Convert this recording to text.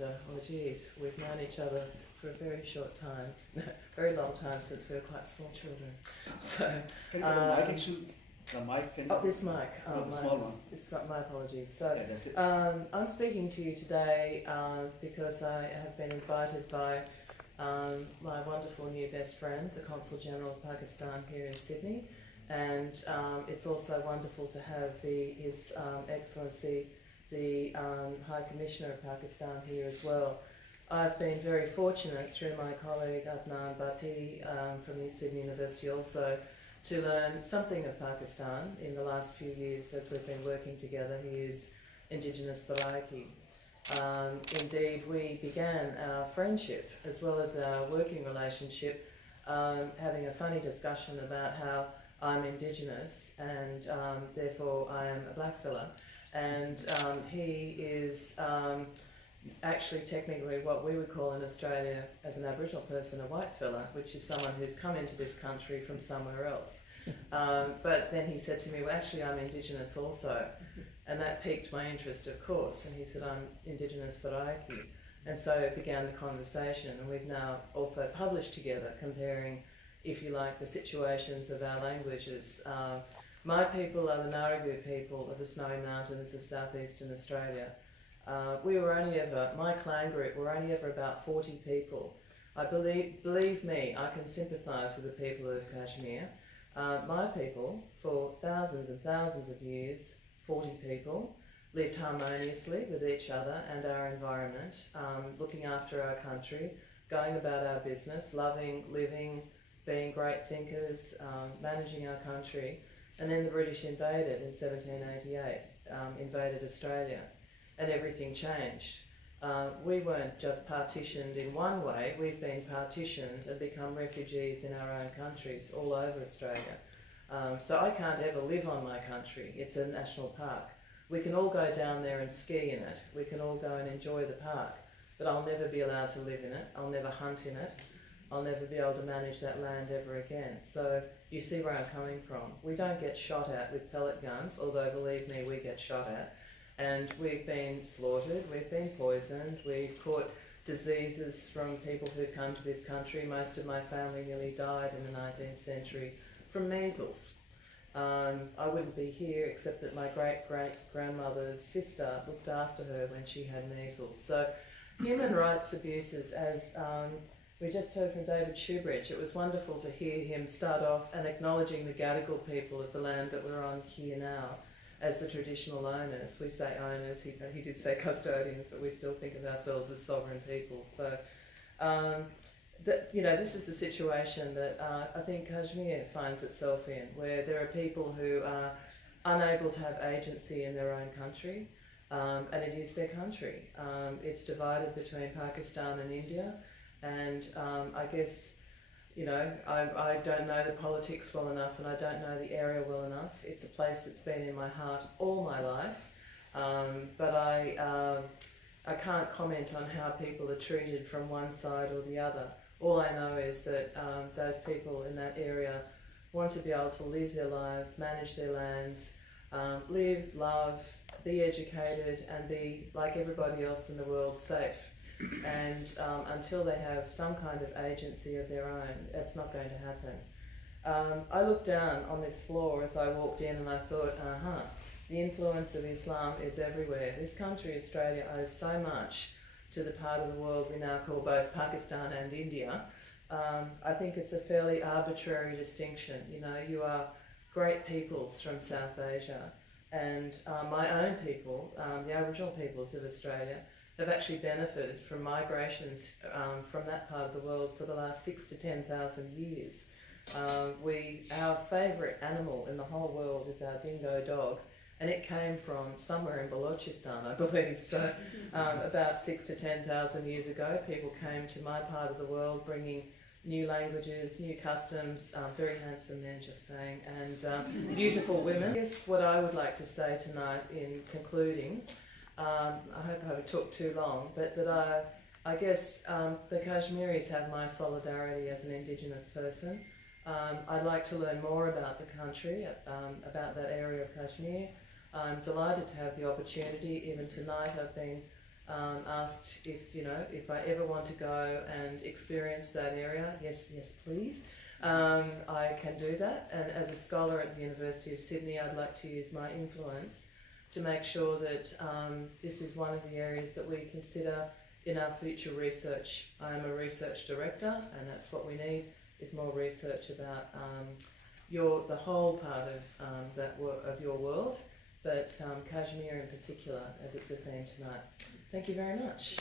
Wajid. We've known each other for a very short time, very long time since we were quite small children. So, Can you get the mic issue? The mic, can you? oh, this mic. No, the small one. My apologies. So, Yeah, that's it. I'm speaking to you today because I have been invited by my wonderful new best friend, the Consul General of Pakistan here in Sydney, and it's also wonderful to have His Excellency, the High Commissioner of Pakistan here as well. I've been very fortunate through my colleague Adnan Bhatti from the Sydney University also to learn something of Pakistan in the last few years as we've been working together. He is Indigenous Saraiki. Indeed, we began our friendship as well as our working relationship having a funny discussion about how I'm Indigenous and therefore I am a black fella, and he is actually technically what we would call in Australia as an Aboriginal person a white fella, which is someone who's come into this country from somewhere else. But then he said to me, well, actually I'm Indigenous also, and that piqued my interest, of course, and he said, I'm Indigenous Saraiki. And so it began the conversation, and we've now also published together, comparing, if you like, the situations of our languages. My people are the Ngarigu people of the Snowy Mountains of southeastern Australia. We were only ever, my clan group, were only ever about 40 people. I believe me, I can sympathise with the people of Kashmir. My people, for thousands and thousands of years, 40 people, lived harmoniously with each other and our environment, looking after our country, going about our business, loving, living, being great thinkers, managing our country. And then the British invaded in 1788, invaded Australia, and everything changed. We weren't just partitioned in one way, we've been partitioned and become refugees in our own countries all over Australia. So I can't ever live on my country, it's a national park. We can all go down there and ski in it, we can all go and enjoy the park, but I'll never be allowed to live in it, I'll never hunt in it, I'll never be able to manage that land ever again. So you see where I'm coming from. We don't get shot at with pellet guns, although believe me, we get shot at. And we've been slaughtered, we've been poisoned, we've caught diseases from people who've come to this country. Most of my family nearly died in the 19th century from measles. I wouldn't be here except that my great-great-grandmother's sister looked after her when she had measles. So human rights abuses, as we just heard from David Shoebridge, it was wonderful to hear him start off and acknowledging the Gadigal people of the land that we're on here now as the traditional owners. We say owners, he did say custodians, but we still think of ourselves as sovereign people. So, this is the situation that I think Kashmir finds itself in, where there are people who are unable to have agency in their own country, and it is their country. It's divided between Pakistan and India, and I guess, I don't know the politics well enough and I don't know the area well enough. It's a place that's been in my heart all my life, but I can't comment on how people are treated from one side or the other. All I know is that those people in that area want to be able to live their lives, manage their lands, live, love, be educated and be, like everybody else in the world, safe. And until they have some kind of agency of their own, that's not going to happen. I looked down on this floor as I walked in and I thought, the influence of Islam is everywhere. This country, Australia, owes so much to the part of the world we now call both Pakistan and India. I think it's a fairly arbitrary distinction. You are great peoples from South Asia, and my own people, the Aboriginal peoples of Australia, have actually benefited from migrations from that part of the world for the last 6,000 to 10,000 years. Our favourite animal in the whole world is our dingo dog, and it came from somewhere in Balochistan, I believe. So about 6,000 to 10,000 years ago, people came to my part of the world bringing new languages, new customs, very handsome men, just saying, and beautiful women. I guess what I would like to say tonight in concluding, I hope I took too long, but that I guess the Kashmiris have my solidarity as an Indigenous person. I'd like to learn more about the country, about that area of Kashmir. I'm delighted to have the opportunity. Even tonight I've been asked if I ever want to go and experience that area. Yes, please. I can do that, and as a scholar at the University of Sydney, I'd like to use my influence to make sure that this is one of the areas that we consider in our future research. I am a research director, and that's what we need, is more research about the whole part of your world, but Kashmir in particular, as it's a theme tonight. Thank you very much.